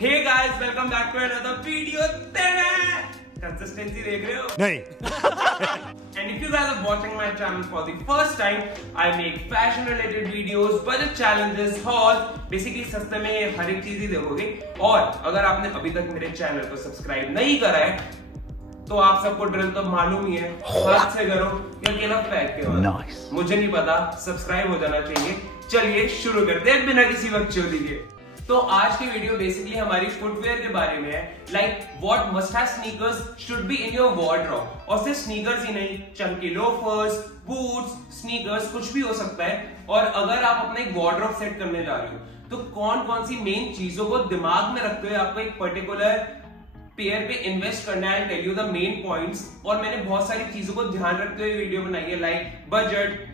Hey guys, welcome back to another video. Consistency देख रहे हो? नहीं. And if you guys are watching my channel for the first time, I make fashion related videos, budget challenges, hauls, basically सस्ते में हर एक चीज ही देखोगे. और अगर आपने अभी तक मेरे चैनल को सब्सक्राइब नहीं करा है, तो आप सबको ड्रिल तो मालूम ही है. हाथ से करो या केला फेंक के मारो. मुझे नहीं पता, सब्सक्राइब हो जाना चाहिए. चलिए शुरू करते हैं बिना किसी बकचोदी के. तो आज की वीडियो बेसिकली हमारी फुटवेयर के बारे में है. Like what must have sneakers should be in your wardrobe. और सिर्फ स्नीकर्स ही नहीं, चंकी लोफर्स, बूट्स, स्नीकर्स, कुछ भी हो सकता है. और अगर आप अपना एक वार्डरोब सेट करने जा रहे हो, तो कौन कौन सी मेन चीजों को दिमाग में रखते हुए आपको एक पर्टिकुलर पेयर पे इन्वेस्ट करना है. Tell you the main points. और मैंने बहुत सारी चीजों को ध्यान रखते हुए वीडियो बनाई है. लाइक बजट,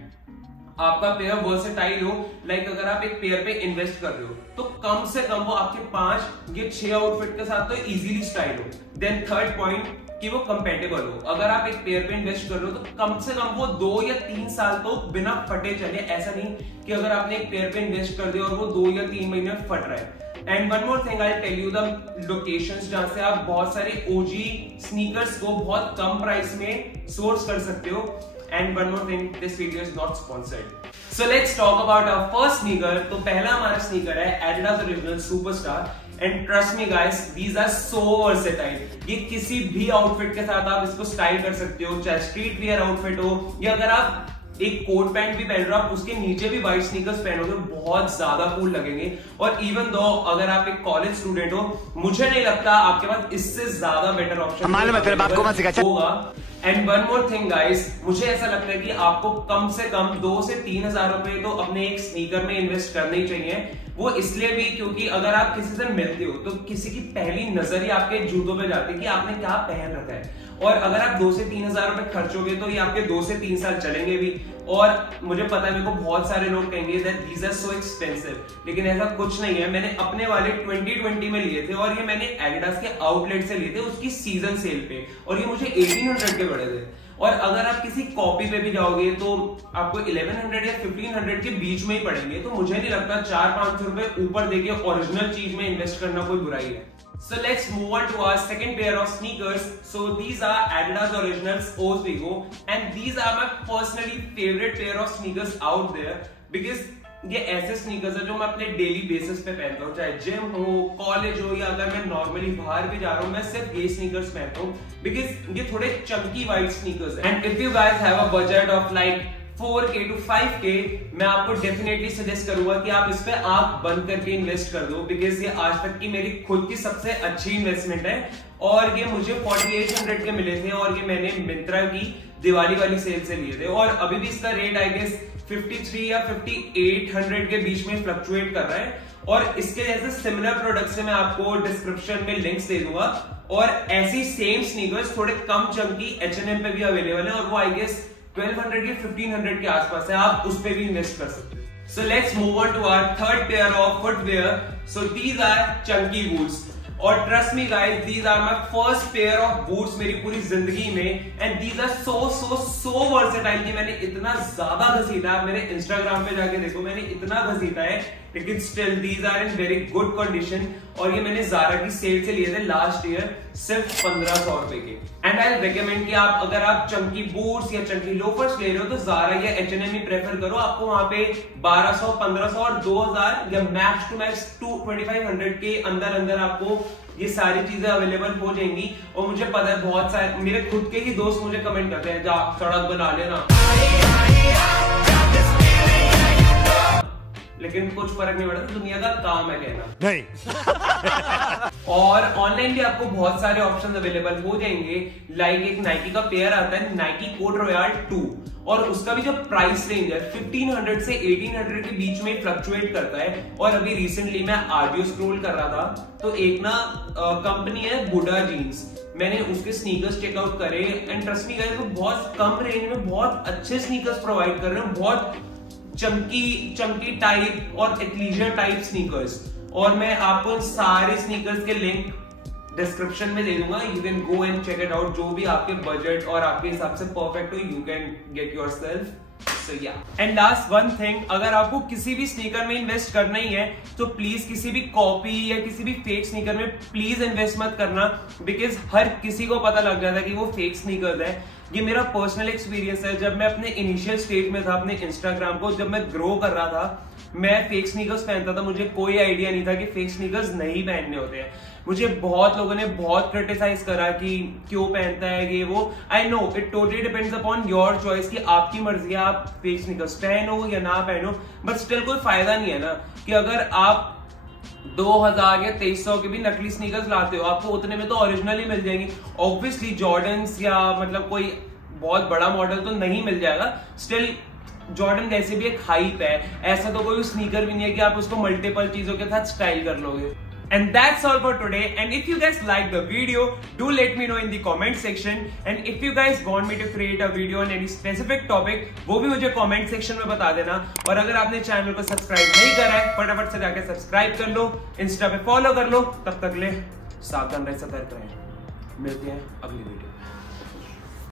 आपका पेयर वर्सेटाइल हो. लाइक अगर आप एक पेयर पे इन्वेस्ट कर रहे हो, तो कम से कम वो आपके 5 या 6 आउटफिट के साथ तो इजीली स्टाइल हो. देन थर्ड पॉइंट कि वो कंपेटेबल हो. अगर आप एक पेयर पे इन्वेस्ट कर रहे हो, तो कम से कम वो 2 या 3 साल तो बिना फटे चले. ऐसा नहीं कि अगर आपने एक पेयर पे इन्वेस्ट कर दिया और वो 2 या 3 महीने में फट रहा है. And one more thing, I tell you the locations जहां से आप बहुत सारे ओजी स्नीकर्स को बहुत कम प्राइस में सोर्स कर सकते हो. And one more thing, this video is not sponsored. So let's talk about our first sneaker. तो पहला हमारा स्नीकर है Adidas Original Superstar. And trust me guys, these are so versatile. ये किसी भी आउटफिट के साथ आप इसको स्टाइल कर सकते हो. चाहे स्ट्रीट वियर आउटफिट हो, या अगर आप एक कोट पैंट भी पहन रहे हो, आप उसके नीचे भी व्हाइट स्नीकर्स पहनोगे, बहुत ज्यादा कूल लगेंगे. और इवन दो अगर आप एक कॉलेज स्टूडेंट हो, मुझे नहीं लगता आपके पास इससे ज्यादा बेटर ऑप्शन होगा. And one more thing guys, मुझे ऐसा लगता है कि आपको कम से कम 2 से 3 हजार रुपए तो अपने एक स्नीकर में इन्वेस्ट करने ही चाहिए. वो इसलिए भी क्योंकि अगर आप किसी से मिलते हो, तो किसी की पहली नजर ही आपके जूतों पे जाती है कि आपने क्या पहन रखा है. और अगर आप 2 से 3 हजार रुपए खर्चोगे, तो ये आपके 2 से 3 साल चलेंगे भी. और मुझे पता है, मेरे को बहुत सारे लोग कहेंगे that these are so expensive, लेकिन ऐसा कुछ नहीं है. मैंने अपने वाले 2020 में लिए थे, और ये मैंने एडिडास के आउटलेट से लिए थे उसकी सीजन सेल पे, और ये मुझे 1800 के पड़े थे. और अगर आप किसी कॉपी पे भी जाओगे, तो आपको 1100 या 1500 के बीच में ही पड़ेंगे. तो मुझे नहीं लगता 400-500 रुपए ऊपर देके ओरिजिनल चीज में इन्वेस्ट करना कोई बुराई है. So let's move on to our second pair of sneakers. So these are Adidas Originals Ozweego, and these are my personally favorite pair of sneakers out there, because ये ऐसे स्नीकर्स है जो मैं अपने डेली बेसिस पे पहनता हूँ. चाहे जिम हो, कॉलेज हो, या अगर मैं नॉर्मली बाहर भी जा रहा हूँ, मैं सिर्फ ये स्नीकर्स पहनता हूँ, बिकॉज ये थोड़े चंकी वाइट स्नीकर्स हैं. And if you guys have a budget of like 4K to 5K, मैं आपको डेफिनेटली सजेस्ट करूंगा कि आप इस पे आंख बंद करके इन्वेस्ट कर दो, बिकॉज ये आज तक की मेरी खुद की सबसे अच्छी इन्वेस्टमेंट है. और ये मुझे 4800 के मिले थे, और ये मैंने मिंत्रा की दिवाली वाली सेल से लिए थे. और अभी भी इसका रेट आई गेस 53 या 5800 के बीच में फ्लक्चुएट कर रहा है. और इसके जैसे सिमिलर प्रोडक्ट्स मैं आपको डिस्क्रिप्शन में लिंक्स दे दूंगा. और ऐसी सेम स्नीकर्स थोड़े कम चंकी H&M पे भी अवेलेबल है, और वो आई गेस 1200 या 1500 के आसपास है. आप उस पे भी इन्वेस्ट कर सकते हैं. So let's move on to our third pair of footwear. So these are chunky boots. और trust me guys, these are my first pair of boots मेरी पूरी जिंदगी में. And these are so versatile कि मैंने इतना ज्यादा घसीटा. आप मेरे इंस्टाग्राम पे जाके देखो, मैंने इतना घसीटा है, लेकिन still these are in very good condition. और ये मैंने ज़ारा की सेल से लिए थे लास्ट ईयर, सिर्फ 1500 रुपए के. एंड आई रिकमेंड कि आप अगर आप चंकी बूट्स या चंकी लोफर्स ले रहे हो, तो ज़ारा या H&M ही प्रेफर करो. आपको वहां पे 1200, 1500 और 2000 या मैक्स टू मैक्स 2500 के अंदर आपको ये सारी चीजें अवेलेबल हो जाएंगी. और मुझे पता है बहुत सारे मेरे खुद के ही दोस्त मुझे कमेंट करते हैं, जा सड़क बना लेना, लेकिन कुछ फर्क नहीं पड़ता. दुनिया का काम है कहना. नहीं. और ऑनलाइन भी आपको बहुत सारे ऑप्शन अवेलेबल हो जाएंगे. लाइक एक नाइकी का पेयर आता है, नाइकी कोड रॉयल 2, और उसका भी जो प्राइस रेंज है 1500 से 1800 के बीच में फ्लक्चुएट करता है. और अभी रिसेंटली मैं आडियो स्क्रॉल कर रहा था, तो एक ना कंपनी है बुडा जीन्स, मैंने उसके स्नीकर्स चेकआउट करे. एंड ट्रस्ट मी गाइस, वो बहुत कम रेंज में बहुत अच्छे स्नीकर्स प्रोवाइड कर रहे हैं, बहुत चंकी टाइप और एथलीजर टाइप स्नीकर्स. और मैं आपको सारे स्नीकर्स के लिंक डिस्क्रिप्शन में दे दूंगा. You can go and check it out. जो भी आपके बजट और आपके हिसाब से परफेक्ट हो, you can get yourself So yeah. And last one thing, अगर आपको किसी भी स्नीकर में इन्वेस्ट करना ही है तो प्लीज किसी भी कॉपी या किसी भी फेक स्नीकर में प्लीज इन्वेस्ट मत करना, बिकॉज हर किसी को पता लग जाता है कि वो फेक स्नीकर है। ये मेरा पर्सनल एक्सपीरियंस है। जब मैं अपने इनिशियल स्टेज में था अपने इंस्टाग्राम को, जब मैं ग्रो कर रहा था, मैं फेक स्नीकर्स पहनता था। मुझे कोई आइडिया नहीं था कि फेक स्नीकर्स नहीं पहनने होते हैं। मुझे बहुत लोगों ने बहुत क्रिटिसाइज करा कि क्यों पहनता है ये वो। I know it totally depends upon your choice कि आपकी मर्जी है आप फेक स्नीकर्स पहनो या ना पहनो, बट स्टिल कोई फायदा नहीं है ना कि अगर आप 2000 या 2300 के भी नकली स्नीकर्स लाते हो, आपको उतने में तो ओरिजिनल ही मिल जाएंगी। ऑब्वियसली जॉर्डन्स या मतलब कोई बहुत बड़ा मॉडल तो नहीं मिल जाएगा, स्टिल जॉर्डन जैसे भी एक हाइप है, ऐसा तो कोई स्नीकर भी नहीं है कि आप उसको मल्टीपल चीजों के साथ स्टाइल कर लोगे। And that's all for today. And if you guys like the video, do let me know in the comment section. And if you guys want me to create a video on any specific topic, वो भी मुझे comment section में बता देना। और अगर आपने channel को सब्सक्राइब नहीं करा है, फटाफट से जाके सब्सक्राइब कर लो, इंस्टा पे फॉलो कर लो। तब तक ले सावधान रहे, सतर्क रहे। मिलते हैं अगली वीडियो में।